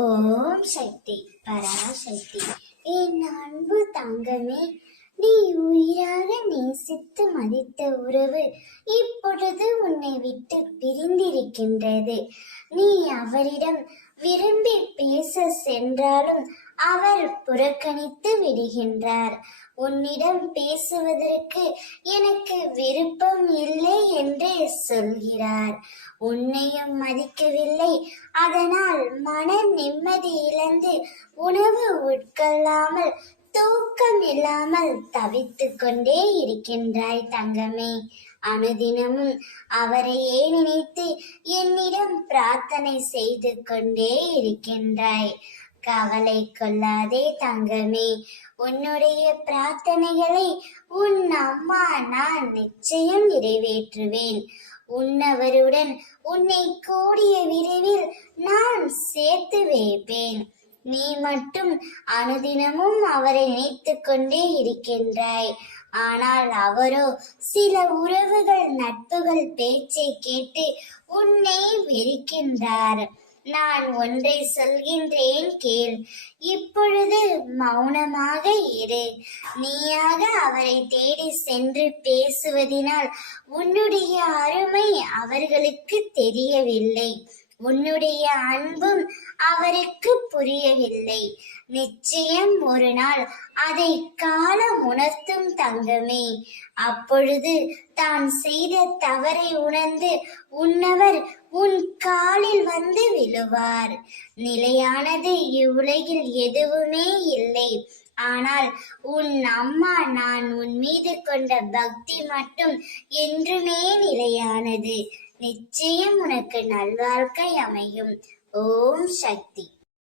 ஓம் சக்தி பராசக்தி. என் அன்பு தங்கமே, நீ உயிராக நேசித்து மதித்த உறவு இப்பொழுது உன்னை விட்டு பிரிந்திருக்கின்றது. நீ அவரிடம் விரும்பி பேச சென்றாலும் அவர் புறக்கணித்து விடுகின்றார். உன்னிடம் பேசுவதற்கு எனக்கு விருப்பம் இல்லை என்று சொல்கிறார். உன்னையும் மதிக்கவில்லை. அதனால் மன நிம்மதி இழந்து உணவு உட்கொள்ளாமல் தூக்கம் இல்லாமல் தவித்துக் கொண்டே இருக்கின்றாய் தங்கமே. அனுதினமும் அவரையே நினைத்து என்னிடம் பிரார்த்தனை செய்து கொண்டே இருக்கின்றாய். கவலை கொள்ளாதே தங்கமே. உன்னுடைய பிரார்த்தனைகளை உன் அம்மா நான் நிச்சயம் நிறைவேற்றுவேன். உன்னவருடன் உன்னை கூடிய விரைவில் நான் சேர்த்து வைப்பேன். நீ மட்டும் அனுதினமும் அவரை நினைத்து கொண்டே இருக்கின்றாய். ஆனால் அவரோ சில உறவுகள் நட்புகள் பேச்சை கேட்டு உன்னை வெறுக்கின்றார். நான் ஒன்றை சொல்கின்றேன் கேள். இப்பொழுது மௌனமாக இரு. நீயாக அவரை தேடி சென்று பேசுவதினால் உன்னுடைய அருமை அவர்களுக்கு தெரியவில்லை. உன்னுடைய அன்பும் அவருக்கு புரியவில்லை. நிச்சயம் ஒரு நாள் அதை காலம் உணர்த்தும் தங்கமே. அப்பொழுது தான் செய்த தவறை உணர்ந்து உன்னவர் உன் காலில் வந்து விழுவார். நிலையானது இவ்வுலகில் எதுவுமே இல்லை. ஆனால் உன் அம்மா நான் உன் மீது கொண்ட பக்தி மட்டும் என்றுமே நிலையானது. நிச்சயம் உனக்கு நல்வாழ்க்கை அமையும். ஓம் சக்தி.